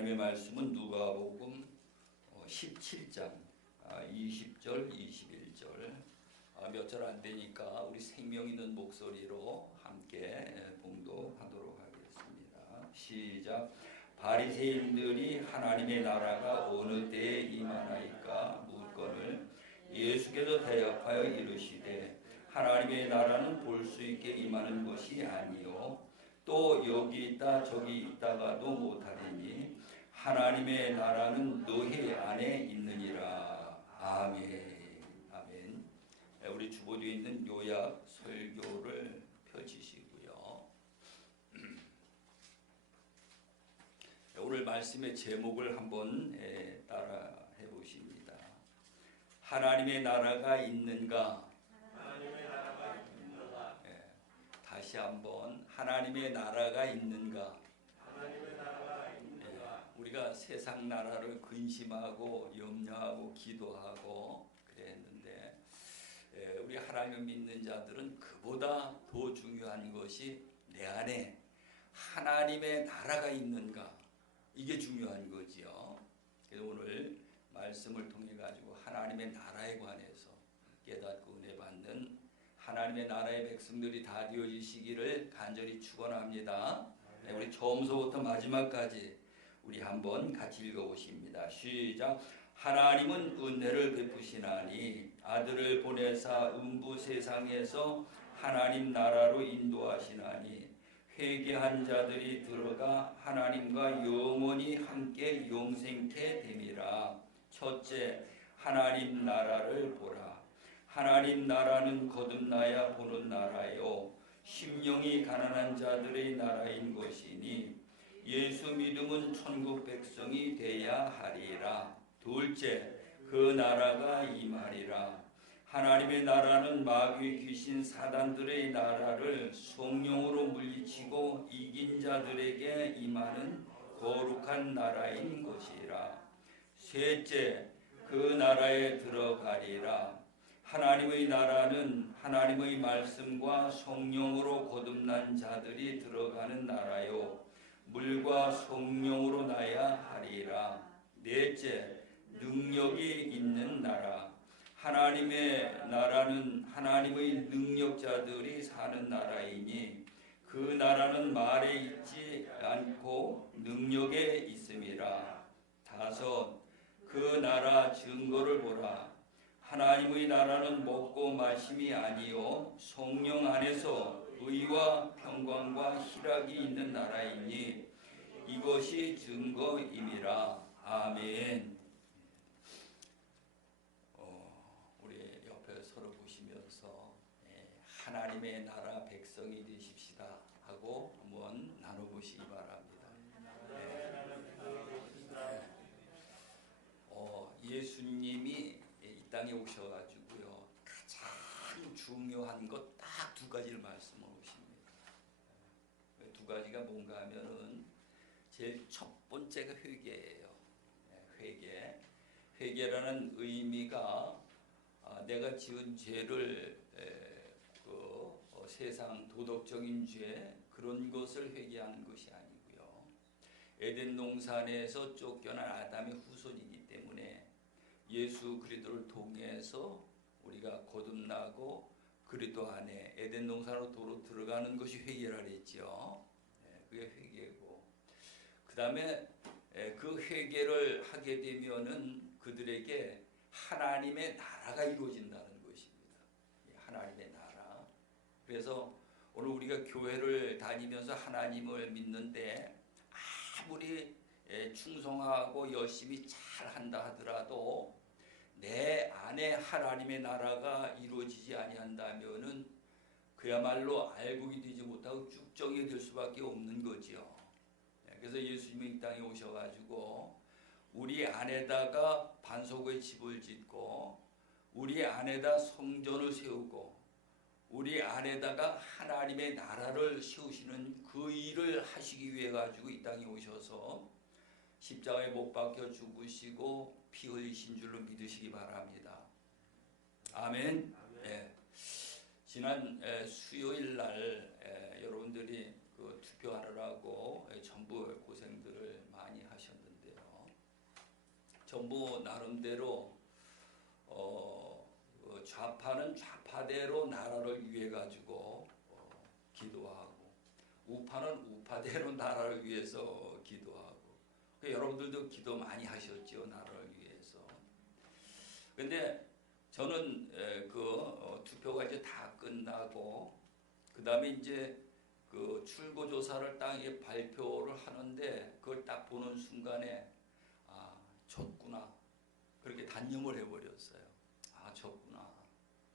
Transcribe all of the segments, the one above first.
하나님의 말씀은 누가복음 17장 20절 21절 몇 절 안 되니까 우리 생명 있는 목소리로 함께 봉독하도록 하겠습니다. 시작. 바리새인들이 하나님의 나라가 어느 때에 임하나이까 묻거늘 예수께서 대답하여 이르시되 하나님의 나라는 볼 수 있게 임하는 것이 아니요 또 여기 있다 저기 있다가도 못하리니 하나님의 나라는 너희 안에 있느니라. 아멘. 아멘. 우리 주보도에 있는 요약 설교를 펼치시고요. 오늘 말씀의 제목을 한번 따라 해보십니다. 하나님의 나라가 있는가? 하나님의 나라가 있는가? 다시 한번 하나님의 나라가 있는가? 하나님의 나라가 있는가? 우리가 세상 나라를 근심하고 염려하고 기도하고 그랬는데 우리 하나님을 믿는 자들은 그보다 더 중요한 것이 내 안에 하나님의 나라가 있는가? 이게 중요한 거지요. 그래서 오늘 말씀을 통해 가지고 하나님의 나라에 관해서 깨닫고 은혜 받는 하나님의 나라의 백성들이 다 되어지시기를 간절히 축원합니다. 우리 처음서부터 마지막까지 우리 한번 같이 읽어보십니다. 시작. 하나님은 은혜를 베푸시나니 아들을 보내사 음부 세상에서 하나님 나라로 인도하시나니 회개한 자들이 들어가 하나님과 영원히 함께 영생케 됨이라. 첫째, 하나님 나라를 보라. 하나님 나라는 거듭나야 보는 나라요 심령이 가난한 자들의 나라인 것이니 예수 믿음은 천국 백성이 돼야 하리라. 둘째, 그 나라가 임하리라. 하나님의 나라는 마귀 귀신 사단들의 나라를 성령으로 물리치고 이긴 자들에게 임하는 거룩한 나라인 것이라. 셋째, 그 나라에 들어가리라. 하나님의 나라는 하나님의 말씀과 성령으로 거듭난 자들이 들어가는 나라요 물과 성령으로 나야 하리라. 넷째, 능력이 있는 나라. 하나님의 나라는 하나님의 능력자들이 사는 나라이니 그 나라는 말에 있지 않고 능력에 있음이라. 다섯, 그 나라 증거를 보라. 하나님의 나라는 먹고 마심이 아니요 성령 안에서 의와 평강과 희락이 있는 나라이니 이것이 증거임이라. 아멘. 우리 옆에 서로 보시면서 하나님의 나라 백성이 되십시다 하고 한번 나눠보시기 바랍니다. 예수님이 이 땅에 오셔가지고요 가장 중요한 것 딱 두 가지를 말씀을 하십니다. 두 가지가 뭔가 하면은 제일 첫 번째가 회개예요. 회개라는 의미가 내가 지은 죄를 세상 도덕적인 죄 그런 것을 회개하는 것이 아니고요. 에덴 동산에서 쫓겨난 아담의 후손이기 때문에 예수 그리스도를 통해서 우리가 거듭나고 그리스도 안에 에덴 동산으로 도로 들어가는 것이 회개라 그랬죠. 그게 회개고 그 다음에 그 회개를 하게 되면은 그들에게 하나님의 나라가 이루어진다는 것입니다. 하나님의 나라. 그래서 오늘 우리가 교회를 다니면서 하나님을 믿는데 아무리 충성하고 열심히 잘 한다 하더라도 내 안에 하나님의 나라가 이루어지지 아니한다면은 그야말로 알곡이 되지 못하고 쭉정이 될 수밖에 없는 거지요. 그래서 예수님이 이 땅에 오셔가지고 우리 안에다가 반석의 집을 짓고 우리 안에다 성전을 세우고 우리 안에다가 하나님의 나라를 세우시는 그 일을 하시기 위해 가지고 이 땅에 오셔서 십자가에 못 박혀 죽으시고 피 흘리신 줄로 믿으시기 바랍니다. 아멘. 예. 지난 수요일 날 여러분들이 그 투표하느라고 전부 고생들을 많이 하셨는데 전부 나름대로 좌파는 좌파대로 나라를 위해 가지고 기도하고, 우파는 우파대로 나라를 위해서 기도하고. 여러분들도 기도 많이 하셨죠, 나라를 위해서. 근데 저는 투표가 이제 다 끝나고 그 다음에 이제 그 출구 조사를 딱 발표를 하는데 그걸 딱 보는 순간에 졌구나, 그렇게 단념을 해버렸어요. 졌구나.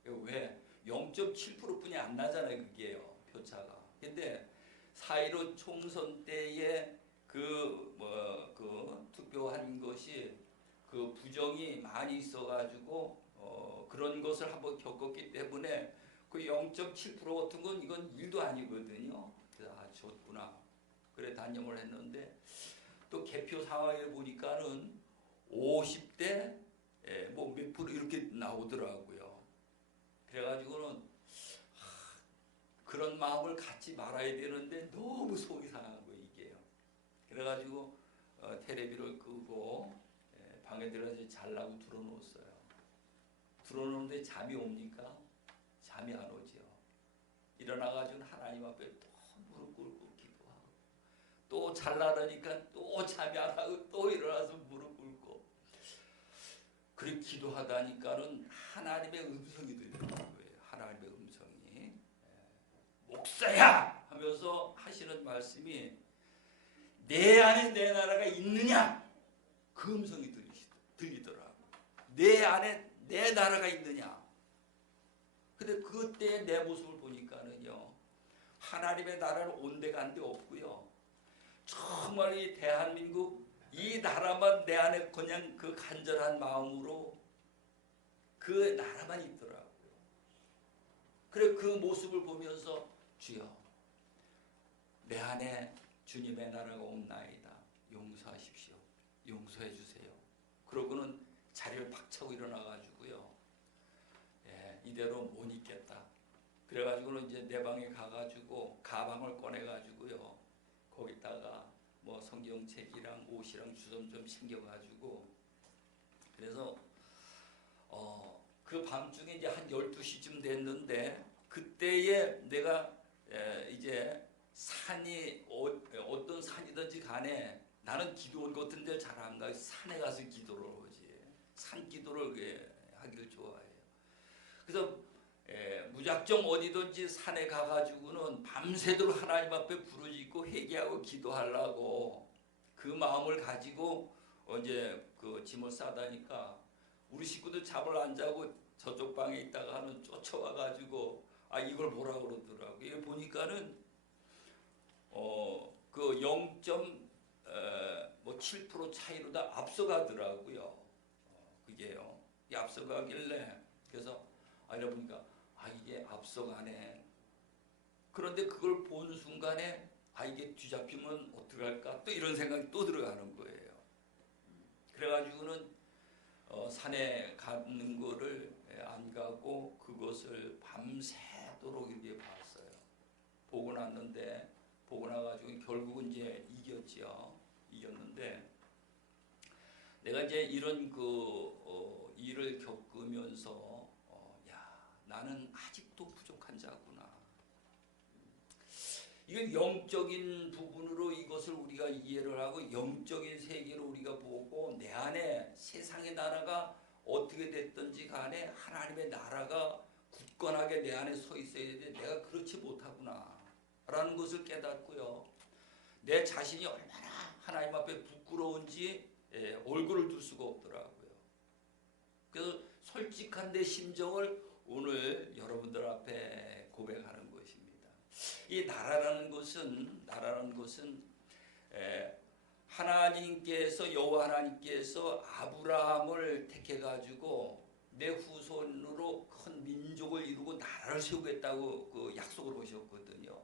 왜? 0.7%뿐이 안 나잖아요, 그게요, 표차가. 근데 4.15 총선 때에 그 투표한 것이 그 부정이 많이 있어가지고 그런 것을 한번 겪었기 때문에 그 0.7% 같은 건 이건 일도 아니거든요. 그래서 졌구나, 그래 단념을 했는데, 또 개표 상황을 보니까는 50대 뭐 몇 프로 이렇게 나오더라고요. 그래가지고는 그런 마음을 갖지 말아야 되는데 너무 속이 상한 거예요, 이게요. 그래가지고 테레비를 끄고 방에 들어가서 잘라고 들어놓았어요. 들어놓는데 잠이 옵니까? 잠이 안 오죠. 일어나가지고 하나님 앞에 또 무릎 꿇고 기도하고, 또 잘라라니까 또 잠이 안 하고 또 일어나서 무릎 꿇고, 그렇게 기도하다니까는 하나님의 음성이 들리는 거예요. 하나님의 음성이. 목사야! 하면서 하시는 말씀이, 내 안에 내 나라가 있느냐? 그 음성이 들리더라고요. 내 안에 내 나라가 있느냐? 근데 그때 내 모습을 보니까는요, 하나님의 나라는 온데간데 없고요. 정말 이 대한민국 이 나라만 내 안에 그냥 그 간절한 마음으로 그 나라만 있더라고요. 그래 그 모습을 보면서, 주여, 내 안에 주님의 나라가 없나이다. 용서하십시오. 용서해 주세요. 그러고는 자리를 박차고 일어나가지고요, 이대로 못 있겠다. 그래가지고는 이제 내 방에 가가지고 가방을 꺼내가지고요, 거기다가 뭐 성경책이랑 옷이랑 주섬 좀 챙겨가지고, 그래서 그 밤중에 이제 한 12시쯤 됐는데, 그때에 내가 이제 산이 어떤 산이든지 간에 나는 기도 온 같은 데 잘 안 가요. 산에 가서 기도를 하지. 산 기도를 하기를 좋아해요. 그래서 무작정 어디든지 산에 가가지고는 밤새도록 하나님 앞에 부르짖고 회개하고 기도하려고 그 마음을 가지고 이제 그 짐을 싸다니까, 우리 식구들 잠을 안 자고 저쪽 방에 있다가는 쫓아와가지고 이걸 뭐라 그러더라고요. 이거 보니까는 그 0.7% 차이로 다 앞서가더라고요. 그게요. 이 앞서가길래, 그래서 이러 보니까 이게 앞서가네. 그런데 그걸 본 순간에 이게 뒤잡히면 어떡할까, 또 이런 생각이 또 들어가는 거예요. 그래가지고는 산에 가는 거를 안 가고 그것을 밤새도록 이렇게 봤어요. 보고 났는데, 보고 나가지고 결국은 이제 이겼는데, 내가 이제 이런 일을 겪으면서 나는 아직도 부족한 자구나. 이건 영적인 부분으로 이것을 우리가 이해를 하고 영적인 세계로 우리가 보고, 내 안에 세상의 나라가 어떻게 됐든지 간에 하나님의 나라가 굳건하게 내 안에 서 있어야 되는데 내가 그렇지 못하구나 라는 것을 깨닫고요, 내 자신이 얼마나 하나님 앞에 부끄러운지 얼굴을 둘 수가 없더라고요. 그래서 솔직한 내 심정을 오늘 여러분들 앞에 고백하는 것입니다. 이 나라라는 것은 하나님께서, 여호와 하나님께서 아브라함을 택해 가지고 내 후손으로 큰 민족을 이루고 나라를 세우겠다고 그 약속을 하셨거든요.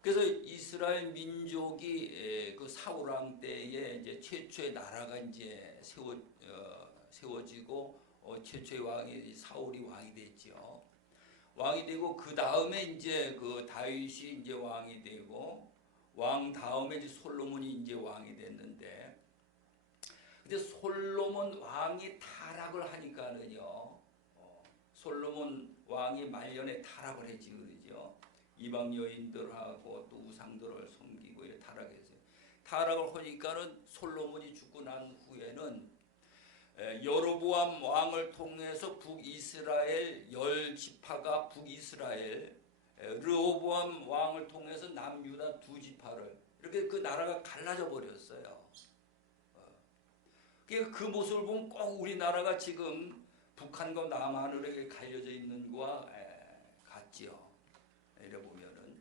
그래서 이스라엘 민족이 그 사울 왕 때에 이제 최초의 나라가 이제 세워지고 최초의 왕이 사울이 왕이 됐죠. 왕이 되고 그 다음에 이제 그 다윗이 이제 왕이 되고, 왕 다음에 이제 솔로몬이 이제 왕이 됐는데, 근데 솔로몬 왕이 타락을 하니까는요. 솔로몬 왕이 말년에 타락을 했지 그러죠. 이방 여인들하고 또 우상들을 섬기고 이렇게 타락했어요. 타락을 하니까는 솔로몬이 죽고 난 후에는 여로보암 왕을 통해서 북이스라엘 10지파가 북이스라엘, 르호보암 왕을 통해서 남유다 2지파를 이렇게 그 나라가 갈라져 버렸어요. 그 모습을 보면 꼭 우리나라가 지금 북한과 남한으로 갈려져 있는 거와 같지요. 이래 보면은.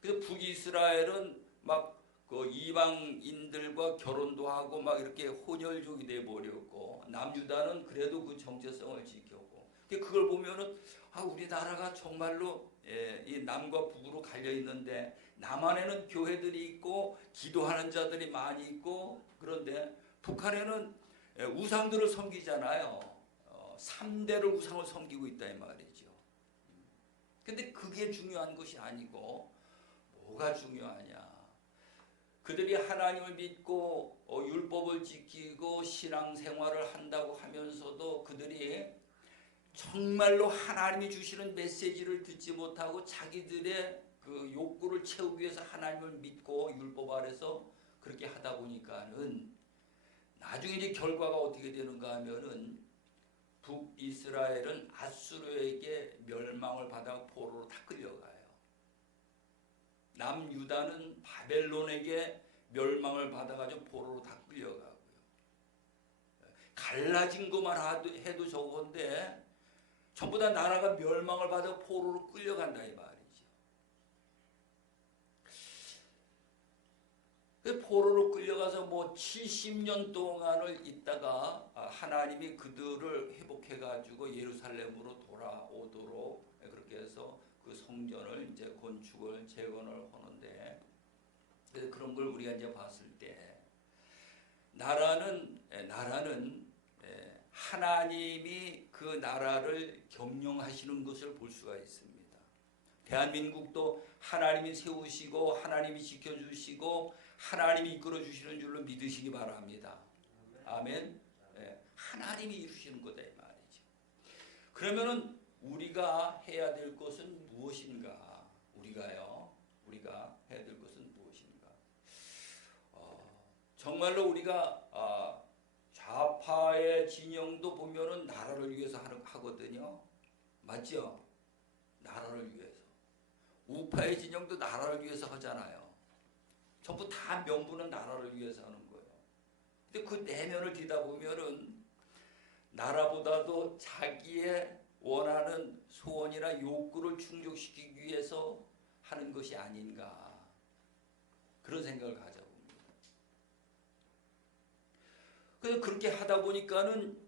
그래서 북이스라엘은 막 그 이방인들과 결혼도 하고 막 이렇게 혼혈족이 돼 버렸고, 남유다는 그래도 그 정체성을 지켰고. 그걸 보면은 우리나라가 정말로 이 남과 북으로 갈려 있는데, 남한에는 교회들이 있고 기도하는 자들이 많이 있고, 그런데 북한에는 우상들을 섬기잖아요. 3대를 우상을 섬기고 있다 이 말이죠. 근데 그게 중요한 것이 아니고 뭐가 중요하냐? 그들이 하나님을 믿고 율법을 지키고 신앙생활을 한다고 하면서도 그들이 정말로 하나님이 주시는 메시지를 듣지 못하고 자기들의 그 욕구를 채우기 위해서 하나님을 믿고 율법 아래서 그렇게 하다 보니까는 나중에 이제 결과가 어떻게 되는가 하면은 북이스라엘은 아수르에게 멸망을 받아 포로로 다 끌려가요. 남유다는 바벨론에게 멸망을 받아가지고 포로로 다 끌려가고요. 갈라진 것만 해도 저건데 전부 다 나라가 멸망을 받아 포로로 끌려간다 이 말이죠. 포로로 끌려가서 뭐 70년 동안을 있다가 하나님이 그들을 회복해가지고 예루살렘으로 돌아오도록 그렇게 해서 그 성전을 이제 건축을 재건을 하는데, 그런 걸 우리가 이제 봤을 때 나라는 하나님이 그 나라를 경영하시는 것을 볼 수가 있습니다. 대한민국도 하나님이 세우시고 하나님이 지켜주시고 하나님이 이끌어주시는 줄로 믿으시기 바랍니다. 아멘. 하나님이 이루시는 거다 이 말이죠. 그러면은 우리가 해야 될 것은 무엇인가? 우리가 해야 될 것은 무엇인가? 정말로 우리가 좌파의 진영도 보면은 나라를 위해서 하거든요. 맞죠? 나라를 위해서. 우파의 진영도 나라를 위해서 하잖아요. 전부 다 명분은 나라를 위해서 하는 거예요. 근데 그 내면을 뒤다 보면은 나라보다도 자기의 원하는 소원이나 욕구를 충족시키기 위해서 하는 것이 아닌가, 그런 생각을 가져봅니다. 그래서 그렇게 하다 보니까는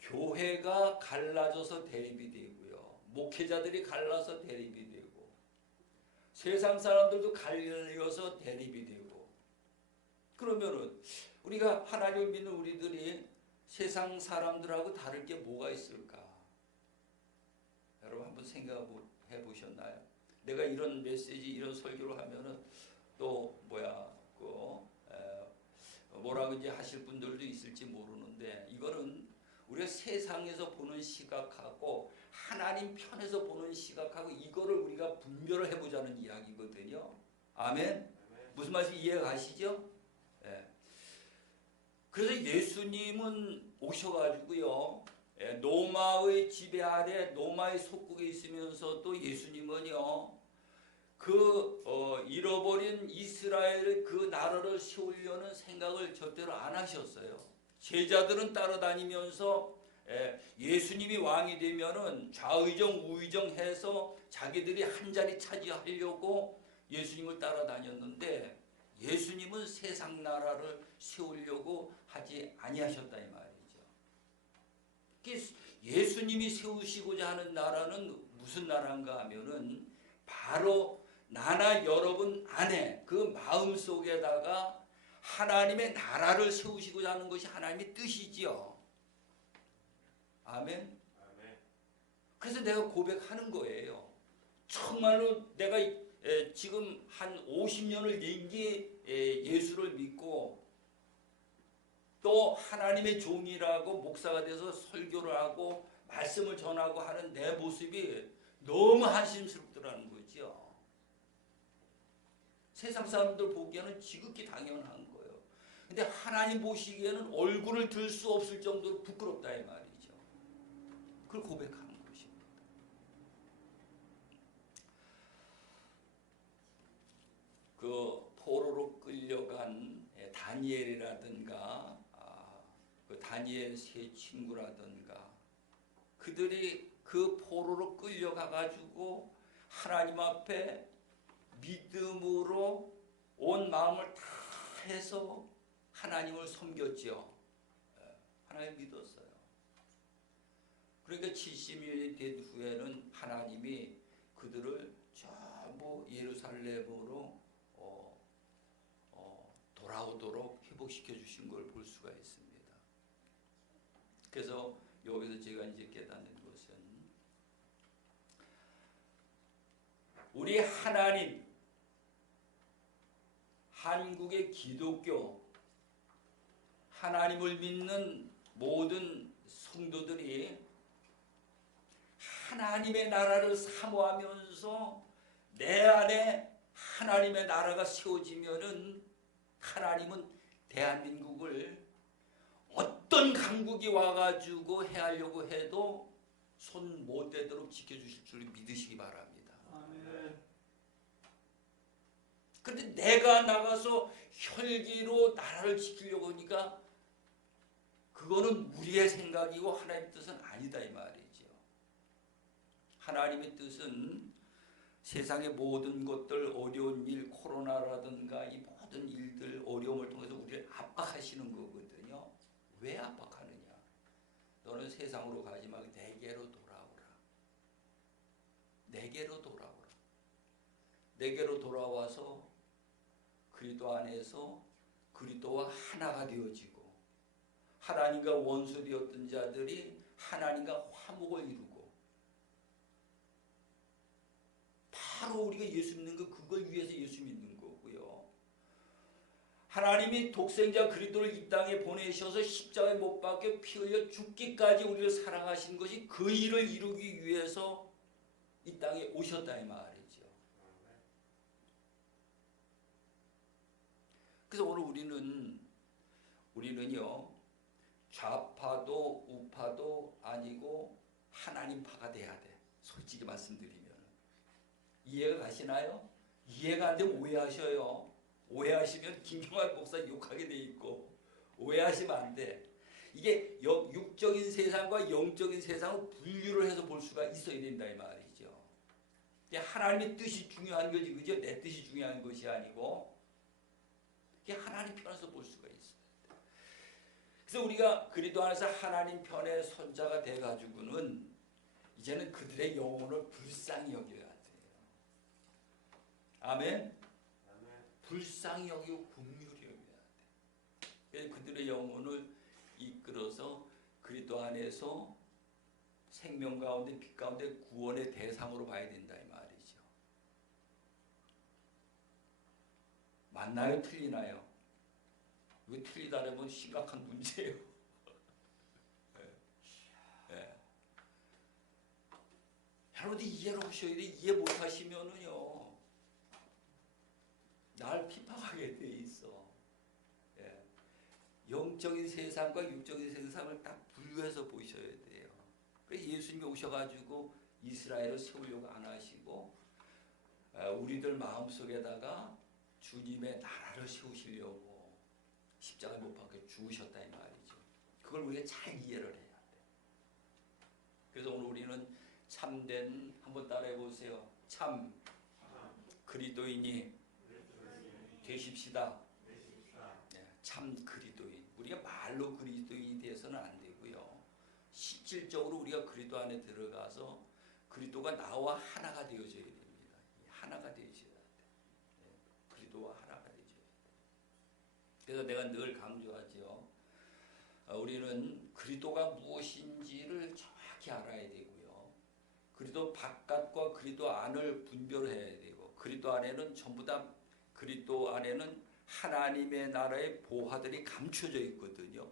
교회가 갈라져서 대립이 되고요, 목회자들이 갈라서 대립이 되고, 세상 사람들도 갈려서 대립이 되고, 그러면은 우리가 하나님을 믿는 우리들이 세상 사람들하고 다를 게 뭐가 있을까? 여러분 한번 생각해 보셨나요? 내가 이런 메시지, 이런 설교를 하면은 또 뭐라고 이제 하실 분들도 있을지 모르는데, 이거는 우리가 세상에서 보는 시각하고 하나님 편에서 보는 시각하고 이거를 우리가 분별을 해보자는 이야기거든요. 아멘? 무슨 말인지 이해가 가시죠? 그래서 예수님은 오셔가지고요, 로마의 지배 아래 로마의 속국에 있으면서도 예수님은요 잃어버린 이스라엘 그 나라를 세우려는 생각을 절대로 안 하셨어요. 제자들은 따라다니면서 예수님이 왕이 되면은 좌의정 우의정 해서 자기들이 한 자리 차지하려고 예수님을 따라다녔는데, 예수님은 세상 나라를 세우려고 하지 아니하셨다 이 말이죠. 예수님이 세우시고자 하는 나라는 무슨 나라인가 하면은 바로 나나 여러분 안에 그 마음 속에다가 하나님의 나라를 세우시고자 하는 것이 하나님의 뜻이지요. 아멘. 그래서 내가 고백하는 거예요. 정말로 내가 지금 한 50년을 넘게 예수를 믿고 또 또 하나님의 종이라고 목사가 돼서 설교를 하고 말씀을 전하고 하는 내 모습이 너무 한심스럽더라는 거죠. 세상 사람들 보기에는 지극히 당연한 거예요. 근데 하나님 보시기에는 얼굴을 들 수 없을 정도로 부끄럽다 이 말이죠. 그걸 고백하는 것입니다. 그 포로로 끌려간 다니엘이라든가 그 다니엘 세 친구라든가 그들이 그 포로로 끌려가 가지고 하나님 앞에 믿음으로 온 마음을 다 해서 하나님을 섬겼죠. 하나님 믿었어요. 그러니까 70년이 된 후에는 하나님이 그들을 전부 예루살렘으로 돌아오도록 회복시켜 주신 걸 볼 수가 있습니다. 그래서 여기서 제가 이제 깨닫는 것은 우리 하나님, 한국의 기독교, 하나님을 믿는 모든 성도들이 하나님의 나라를 사모하면서 내 안에 하나님의 나라가 세워지면은 하나님은 대한민국을 어떤 강국이 와가지고 해하려고 해도 손 못 대도록 지켜주실 줄 믿으시기 바랍니다. 아멘. 그런데 내가 나가서 혈기로 나라를 지키려고 하니까 그거는 우리의 생각이고 하나님의 뜻은 아니다 이 말이죠. 하나님의 뜻은 세상의 모든 것들, 어려운 일, 코로나라든가 이 모든 일들, 어려움을 통해서 우리를 압박하시는 거거든요. 왜 압박하느냐? 너는 세상으로 가지 말고 내게로 돌아오라. 내게로 돌아오라. 내게로 돌아와서 그리스도 안에서 그리스도와 하나가 되어지고 하나님과 원수 되었던 자들이 하나님과 화목을 이루고 바로 우리가 예수 믿는 거 그걸 위해서 예수 믿는 거고요. 하나님이 독생자 그리스도를 이 땅에 보내셔서 십자가에 못 박혀 피 흘려 죽기까지 우리를 사랑하신 것이 그 일을 이루기 위해서 이 땅에 오셨다 이 말이죠. 그래서 오늘 우리는요 좌파도 우파도 아니고 하나님파가 돼야 돼. 솔직히 말씀드리면 이해가 가시나요? 이해가 안 되면 오해하셔요. 오해하시면 김경환 목사 욕하게 돼 있고 오해하시면 안 돼. 이게 육적인 세상과 영적인 세상을 분류를 해서 볼 수가 있어야 된다 이 말이죠. 하나님의 뜻이 중요한 거지, 그죠? 내 뜻이 중요한 것이 아니고 이게 하나님 편에서 볼 수가 있어요. 그래서 우리가 그리스도 안에서 하나님 편의 손자가 돼가지고는 이제는 그들의 영혼을 불쌍히 여겨야 돼요. 아멘. 불쌍히 여기고 긍휼히 여겨야 돼. 그들의 영혼을 이끌어서 그리스도 안에서 생명 가운데 빛 가운데 구원의 대상으로 봐야 된다 이 말이죠. 맞나요? 틀리나요? 이거 틀리다면 심각한 문제예요. 네. 여러분들 이해를 하셔야 돼. 이해 못하시면은요 날 핍박하게 돼 있어. 예. 영적인 세상과 육적인 세상을 딱 분류해서 보셔야 돼요. 그래서 예수님이 오셔가지고 이스라엘을 세우려고 안 하시고 우리들 마음속에다가 주님의 나라를 세우시려고 십자가에 못 박혀 죽으셨다 이 말이죠. 그걸 우리가 잘 이해를 해야 돼. 그래서 오늘 우리는 참된, 한번 따라해 보세요. 참 그리스도인이 되십시다. 네, 참 그리스도인. 우리가 말로 그리스도인이 되어서는 안 되고요. 실질적으로 우리가 그리스도 안에 들어가서 그리스도가 나와 하나가 되어져야 됩니다. 하나가 되어져야 돼. 네, 그리스도와 하나가 되어져야 돼. 그래서 내가 늘 강조하죠. 우리는 그리스도가 무엇인지를 정확히 알아야 되고요. 그리스도 바깥과 그리스도 안을 분별해야 되고 그리스도 안에는 전부 다 그리스도 안에는 하나님의 나라의 보화들이 감춰져 있거든요.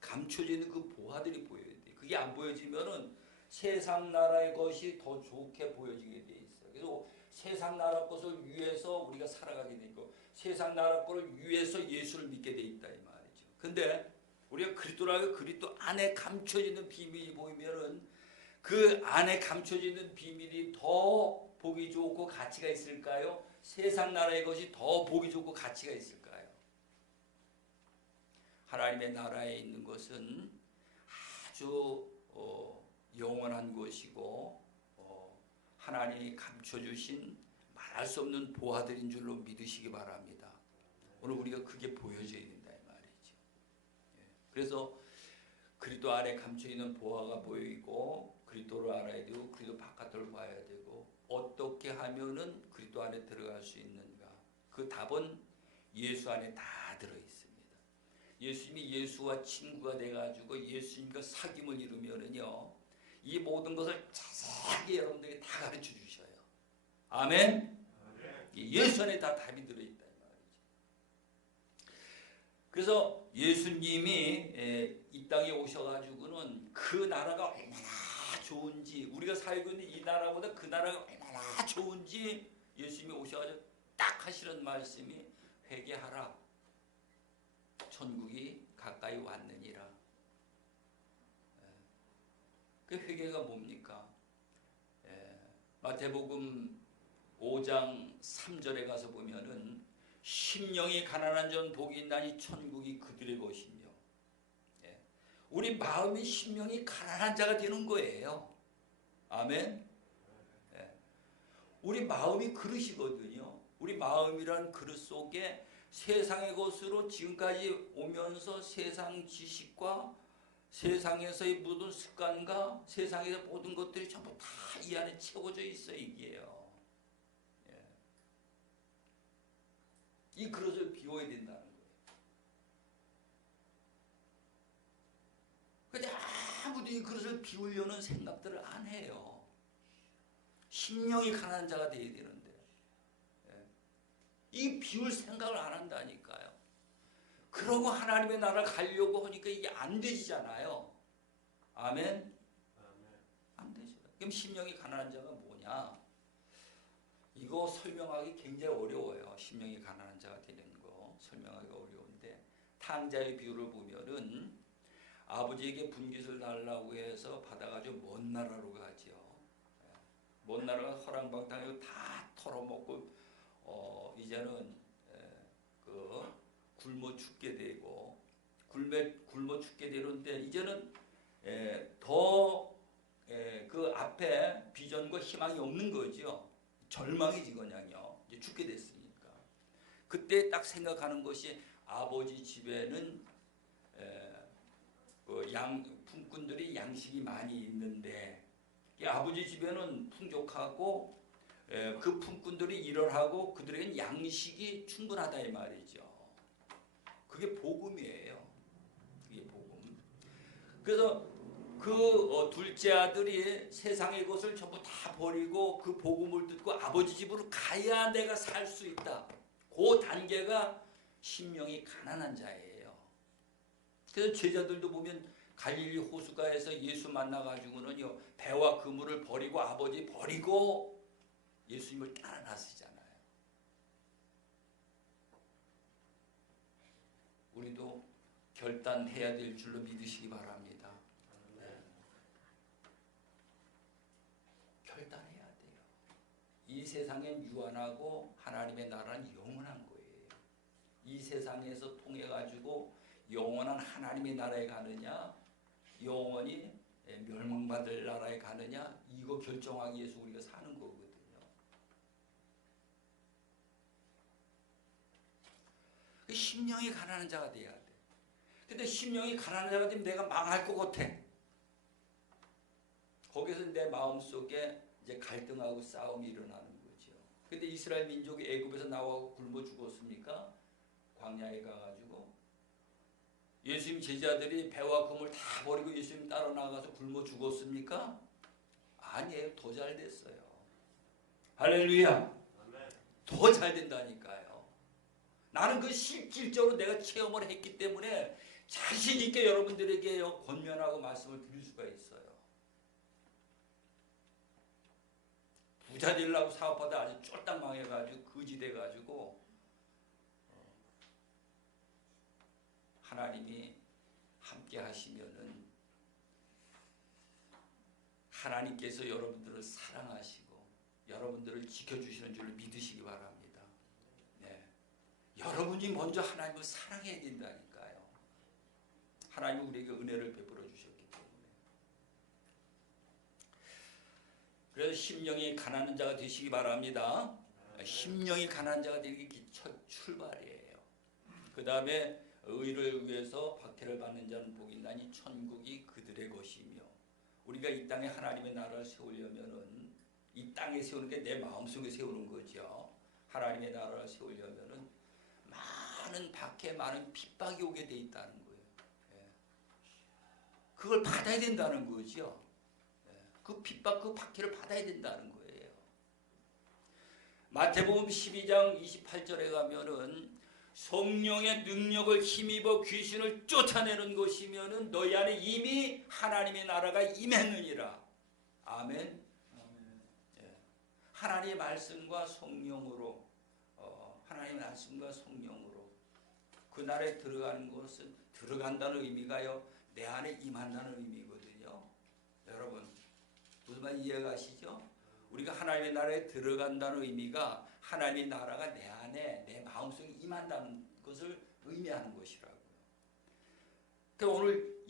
감춰져 있는 그 보화들이 보여야 돼. 그게 안 보여지면은 세상 나라의 것이 더 좋게 보여지게 돼 있어요. 그래서 세상 나라 것을 위해서 우리가 살아가게 되고 세상 나라 것을 위해서 예수를 믿게 돼 있다 이 말이죠. 근데 우리가 그리스도 안에 감춰져 있는 비밀이 보이면은 그 안에 감춰져 있는 비밀이 더 보기 좋고 가치가 있을까요? 세상 나라의 것이 더 보기 좋고 가치가 있을까요? 하나님의 나라에 있는 것은 아주 영원한 것이고 하나님이 감춰주신 말할 수 없는 보화들인 줄로 믿으시기 바랍니다. 오늘 우리가 그게 보여져야 된다 이 말이죠. 그래서 그리스도 안에 감춰있는 보화가 보이고 그리스도를 알아야 되고 그리스도 바깥을 봐야 되고 어떻게 하면은 그리스도 안에 들어갈 수 있는가? 그 답은 예수 안에 다 들어있습니다. 예수님이 예수와 친구가 돼가지고 예수님과 사귐을 이루면은요 이 모든 것을 자세하게 여러분들에게 다 가르쳐 주셔요. 아멘. 예수 안에 다 답이 들어있다 이 말이죠. 그래서 예수님이 이 땅에 오셔가지고는 그 나라가 얼마나 좋은지 우리가 살고 있는 이 나라보다 그 나라가 얼마나 좋은지 예수님이 오셔가지고 딱 하시는 말씀이 회개하라. 천국이 가까이 왔느니라. 그 회개가 뭡니까? 마태복음 5장 3절에 가서 보면은 심령이 가난한 자는 복이 있나니 천국이 그들의 것이며 우리 마음이 심령이 가난한 자가 되는 거예요. 아멘. 우리 마음이 그릇이거든요. 우리 마음이란 그릇 속에 세상의 것으로 지금까지 오면서 세상 지식과 세상에서의 모든 습관과 세상의 모든 것들이 전부 다 이 안에 채워져 있어 이게요. 이 그릇을 비워야 된다는 거예요. 근데 아무도 이 그릇을 비우려는 생각들을 안 해요. 심령이 가난한 자가 되어야 되는데 이 비울 생각을 안 한다니까요. 그러고 하나님의 나라 가려고 하니까 이게 안 되시잖아요. 아멘? 안 되죠. 그럼 심령이 가난한 자가 뭐냐? 이거 설명하기 굉장히 어려워요. 심령이 가난한 자가 되는 거 설명하기가 어려운데 탕자의 비유를 보면은 아버지에게 분깃을 달라고 해서 받아가지고 먼 나라로 가죠. 먼 나라가 허랑방탕하고 다 털어먹고 이제는 그 굶어 죽게 되고 굶어 죽게 되는데 이제는 더 그 앞에 비전과 희망이 없는 거죠. 절망이지 그냥요. 이제 죽게 됐으니까. 그때 딱 생각하는 것이 아버지 집에는 그 품꾼들이 양식이 많이 있는데 아버지 집에는 풍족하고 그 품꾼들이 일을 하고 그들에게는 양식이 충분하다 이 말이죠. 그게 복음이에요. 그게 복음. 그래서 그 둘째 아들이 세상의 것을 전부 다 버리고 그 복음을 듣고 아버지 집으로 가야 내가 살 수 있다. 그 단계가 심령이 가난한 자예요. 그래서 제자들도 보면 갈릴리 호수가에서 예수 만나가지고는요 배와 그물을 버리고 아버지 버리고 예수님을 따라 나서잖아요. 우리도 결단해야 될 줄로 믿으시기 바랍니다. 결단해야 돼요. 이 세상엔 유한하고 하나님의 나라는 영원한 거예요. 이 세상에서 통해 가지고 영원한 하나님의 나라에 가느냐 영원히 멸망받을 나라에 가느냐 이거 결정하기 위해서 우리가 사는 거거든요. 심령이 가난한 자가 돼야 돼. 근데 심령이 가난한 자가 되면 내가 망할 것 같아. 거기서 내 마음속에 이제 갈등하고 싸움이 일어나는 거죠. 근데 이스라엘 민족이 애굽에서 나와 굶어 죽었습니까? 광야에 가가지고 예수님 제자들이 배와 금을 다 버리고 예수님 따라 나가서 굶어 죽었습니까? 아니에요. 더 잘 됐어요. 할렐루야. 더 잘 된다니까요. 나는 그 실질적으로 내가 체험을 했기 때문에 자신 있게 여러분들에게 권면하고 말씀을 드릴 수가 있어요. 부자 되려고 사업하다 아주 쫄딱 망해가지고 거지 돼가지고 하나님이 함께 하시면은 하나님께서 여러분들을 사랑하시고 여러분들을 지켜주시는 줄 믿으시기 바랍니다. 네. 여러분이 먼저 하나님을 사랑해야 된다니까요. 하나님은 우리에게 은혜를 베풀어 주셨기 때문에. 그래서 심령이 가난한 자가 되시기 바랍니다. 심령이 가난한 자가 되는 게 첫 출발이에요. 그 다음에 의를 위해서 박해를 받는 자는 복이 있나니 천국이 그들의 것이며, 우리가 이 땅에 하나님의 나라를 세우려면은 이 땅에 세우는 게 내 마음속에 세우는 거죠. 하나님의 나라를 세우려면은 많은 박해, 많은 핍박이 오게 돼 있다는 거예요. 예. 그걸 받아야 된다는 거죠. 예. 그 핍박, 그 박해를 받아야 된다는 거예요. 마태복음 12장 28절에 가면은 성령의 능력을 힘입어 귀신을 쫓아내는 것이면은 너희 안에 이미 하나님의 나라가 임했느니라. 아멘. 예. 하나님의 말씀과 성령으로, 하나님의 말씀과 성령으로 그 나라에 들어가는 것은, 들어간다는 의미가요, 내 안에 임한다는 의미거든요. 여러분 무슨 말 이해가시죠? 우리가 하나님의 나라에 들어간다는 의미가 하나님의 나라가 내 안에, 내 마음속에 임한다는 것을 의미하는 것이라고요. 그러니까 오늘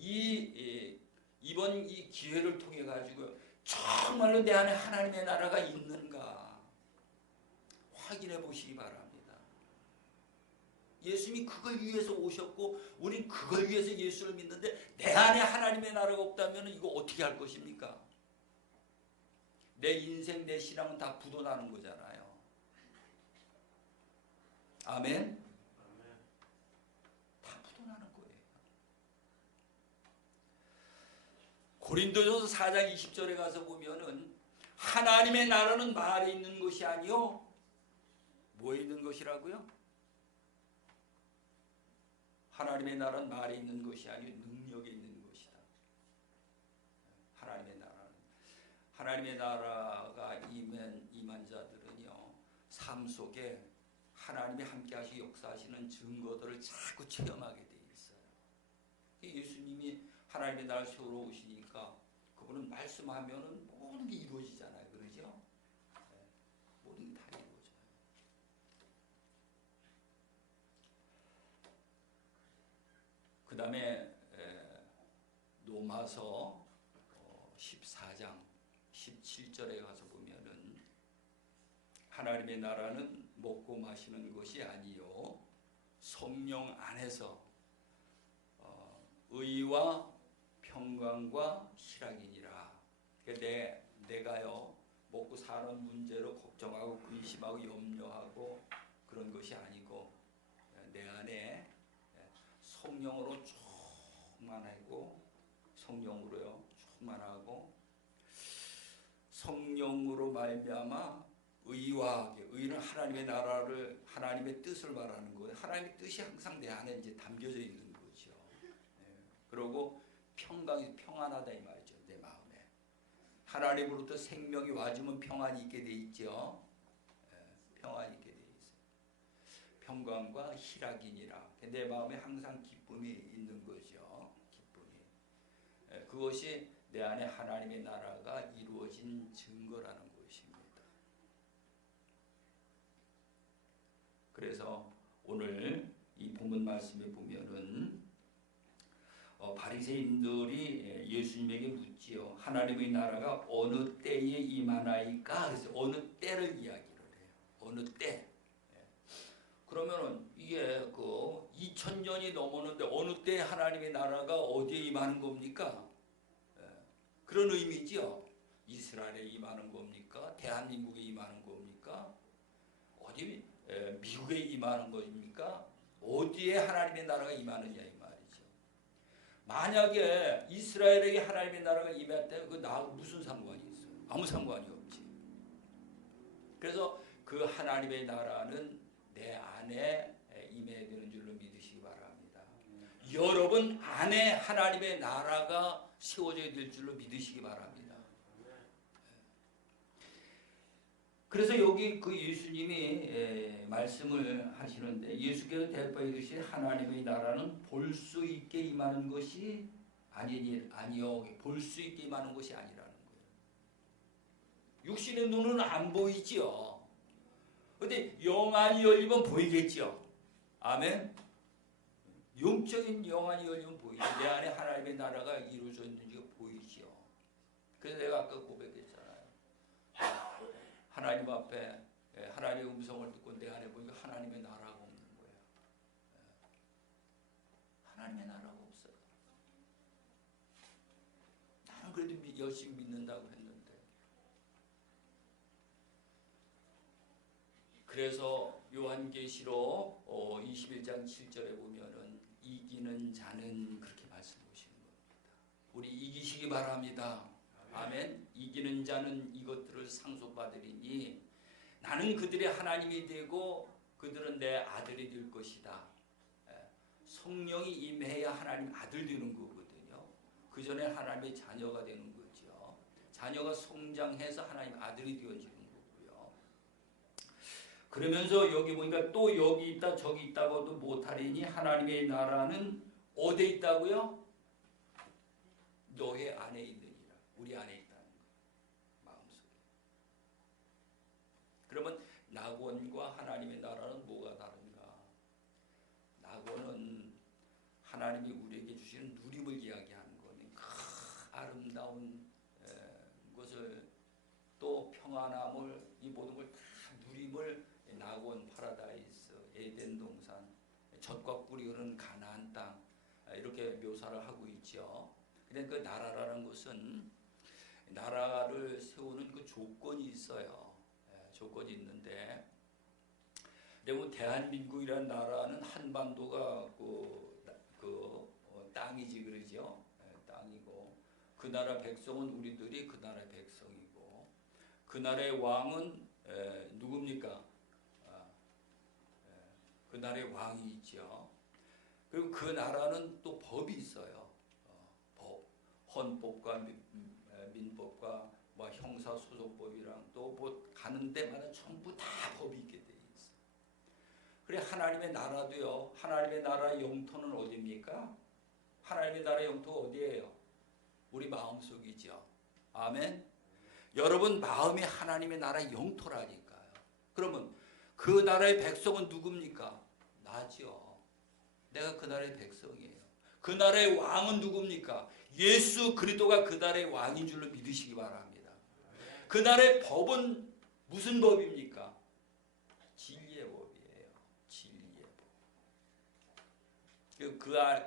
이번 이 기회를 통해 가지고 정말로 내 안에 하나님의 나라가 있는가 확인해 보시기 바랍니다. 예수님이 그걸 위해서 오셨고 우린 그걸 위해서 예수를 믿는데 내 안에 하나님의 나라가 없다면 이거 어떻게 할 것입니까? 내 인생, 내 신앙은 다 부도나는 거잖아요. 아멘? 다 부도나는 거예요. 고린도전서 4장 20절에 가서 보면은 하나님의 나라는 말에 있는 것이 아니요 뭐에 있는 것이라고요? 하나님의 나라는 말에 있는 것이 아니요 능력에 있는 것이다. 하나님의 나라가 임한 자들은요 삶 속에 하나님이 함께 하시 역사하시는 증거들을 자꾸 체험하게 돼 있어요. 예수님이 하나님의 나라를 세우러 오시니까 그분은 말씀하면은 모든 게 이루어지잖아요. 그러죠? 네. 모든 게 다 이루어져요. 그 다음에 로마서 14장 17절에 가서 보면은 하나님의 나라는 먹고 마시는 것이 아니요 성령 안에서 의와 평강과 희락이니라. 내가요 먹고 사는 문제로 걱정하고 근심하고 염려하고 그런 것이 아니고 내 안에 성령으로 충만하고 성령으로요 충만하고 성령으로 말미암아 의는 하나님의 나라를, 하나님의 뜻을 말하는 거예요. 하나님의 뜻이 항상 내 안에 이제 담겨져 있는 거죠. 그리고 평강이 평안하다 이 말이죠. 내 마음에 하나님으로부터 생명이 와주면 평안이 있게 돼 있죠. 평안이 있게 돼 있어요. 평강과 희락이니라. 내 마음에 항상 기쁨이 있는 거죠. 기쁨이. 그것이 내 안에 하나님의 나라가 이루어진 증거라는 것입니다. 그래서 오늘 이 본문 말씀에 보면은 바리새인들이 예수님에게 묻지요. 하나님의 나라가 어느 때에 임하나이까? 그래서 어느 때를 이야기를 해요. 어느 때. 그러면은 이게 그 2000년이 넘었는데 어느 때 하나님의 나라가 어디에 임하는 겁니까? 그런 의미죠. 이스라엘에 임하는 겁니까? 대한민국에 임하는 겁니까? 어디 미국에 임하는 겁니까? 어디에 하나님의 나라가 임하느냐 이 말이죠. 만약에 이스라엘에게 하나님의 나라가 임했다면 그 나하고 무슨 상관이 있어요? 아무 상관이 없지. 그래서 그 하나님의 나라는 내 안에 임해야 되는 줄로 믿으시기 바랍니다. 여러분 안에 하나님의 나라가 세워져야 될 줄로 믿으시기 바랍니다. 그래서 여기 그 예수님이 말씀을 하시는데 예수께서 대답하여 이르시되 하나님의 나라는 볼 수 있게 임하는 것이 아니요 볼 수 있게 임하는 것이 아니라는 거예요. 육신의 눈은 안 보이지요. 근데 영안이 열리면 보이겠죠. 아멘. 영적인 영안이 열리면 보이죠. 내 안에 하나님의 나라가 이루어져 있는지가 보이지요. 그래서 내가 아까 고백했잖아요. 하나님 앞에 하나님의 음성을 듣고 내 안에 보니까 하나님의 나라가 없는 거예요. 하나님의 나라가 없어요. 나는 그래도 열심히 믿는다고 했는데. 그래서 요한계시록 21장 7절에 보면은 이기는 자는 그렇게 말씀하시는 겁니다. 우리 이기시기 바랍니다. 아멘. 이기는 자는 이것들을 상속받으리니 나는 그들의 하나님이 되고 그들은 내 아들이 될 것이다. 성령이 임해야 하나님 아들 되는 거거든요. 그 전에 하나님의 자녀가 되는 거죠. 자녀가 성장해서 하나님 아들이 되어지는 거고요. 그러면서 여기 보니까 또 여기 있다 저기 있다고도 못하리니 하나님의 나라는 어디에 있다고요? 너의 안에 있는 우리 안에 있다는 거. 마음속에. 그러면 낙원과 하나님의 나라는 뭐가 다른가? 낙원은 하나님이 우리에게 주시는 누림을 이야기하는 거니 아름다운 것을 또 평안함을 이 모든 걸 다 누림을 낙원 파라다이스 에덴 동산 젖과 꿀이 흐르는 가나안 땅 이렇게 묘사를 하고 있죠. 그러니까 그 나라라는 것은 나라를 세우는 그 조건이 있어요. 조건이 있는데, 대한민국이라는 나라는 한반도가 땅이지 그러죠. 땅이고 그 나라 백성은 우리들이 그 나라의 백성이고 그 나라의 왕은 누굽니까? 그 나라의 왕이 있죠. 그리고 그 나라는 또 법이 있어요. 헌법과 민법과 뭐 형사소송법이랑 또 뭐 가는 데마다 전부 다 법이 있게 돼 있어. 그래 하나님의 나라도요. 하나님의 나라의 영토는 어디입니까? 하나님의 나라의 영토가 어디예요? 우리 마음속이죠. 아멘. 여러분 마음이 하나님의 나라의 영토라니까요. 그러면 그 나라의 백성은 누굽니까? 나죠. 내가 그 나라의 백성이에요. 그 나라의 왕은 누굽니까? 예수 그리스도가 그 나라의 왕인 줄로 믿으시기 바랍니다. 그 나라의 법은 무슨 법입니까? 진리의 법이에요. 진리의 법.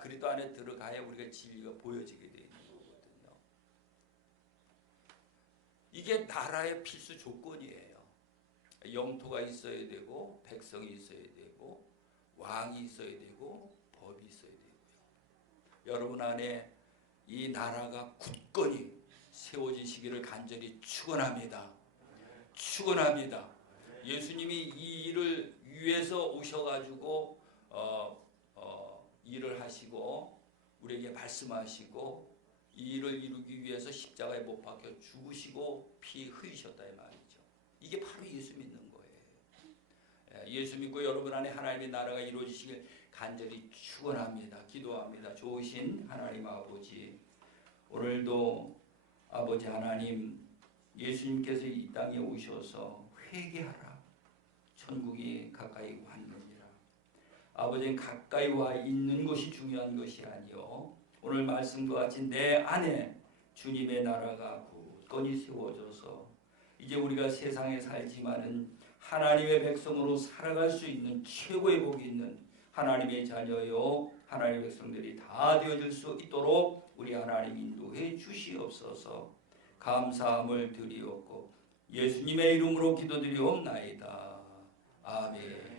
그리스도 안에 들어가야 우리가 진리가 보여지게 되는 거거든요. 이게 나라의 필수 조건이에요. 영토가 있어야 되고 백성이 있어야 되고 왕이 있어야 되고 법이 있어야 되고요. 여러분 안에 이 나라가 굳건히 세워지시기를 간절히 축원합니다. 축원합니다. 예수님이 이 일을 위해서 오셔가지고 일을 하시고 우리에게 말씀하시고 이 일을 이루기 위해서 십자가에 못 박혀 죽으시고 피 흘리셨다 이 말이죠. 이게 바로 예수 믿는 거예요. 예수 믿고 여러분 안에 하나님의 나라가 이루어지시길 간절히 축원합니다. 기도합니다. 좋으신 하나님 아버지, 오늘도 아버지 하나님 예수님께서 이 땅에 오셔서 회개하라. 천국이 가까이 왔느니라. 아버지는 가까이 와 있는 것이 중요한 것이 아니요. 오늘 말씀과 같이 내 안에 주님의 나라가 굳건히 세워져서 이제 우리가 세상에 살지만은 하나님의 백성으로 살아갈 수 있는 최고의 복이 있는 하나님의 자녀요 하나님의 백성들이 다 되어질 수 있도록 우리 하나님 인도해 주시옵소서. 감사함을 드리옵고 예수님의 이름으로 기도드리옵나이다. 아멘.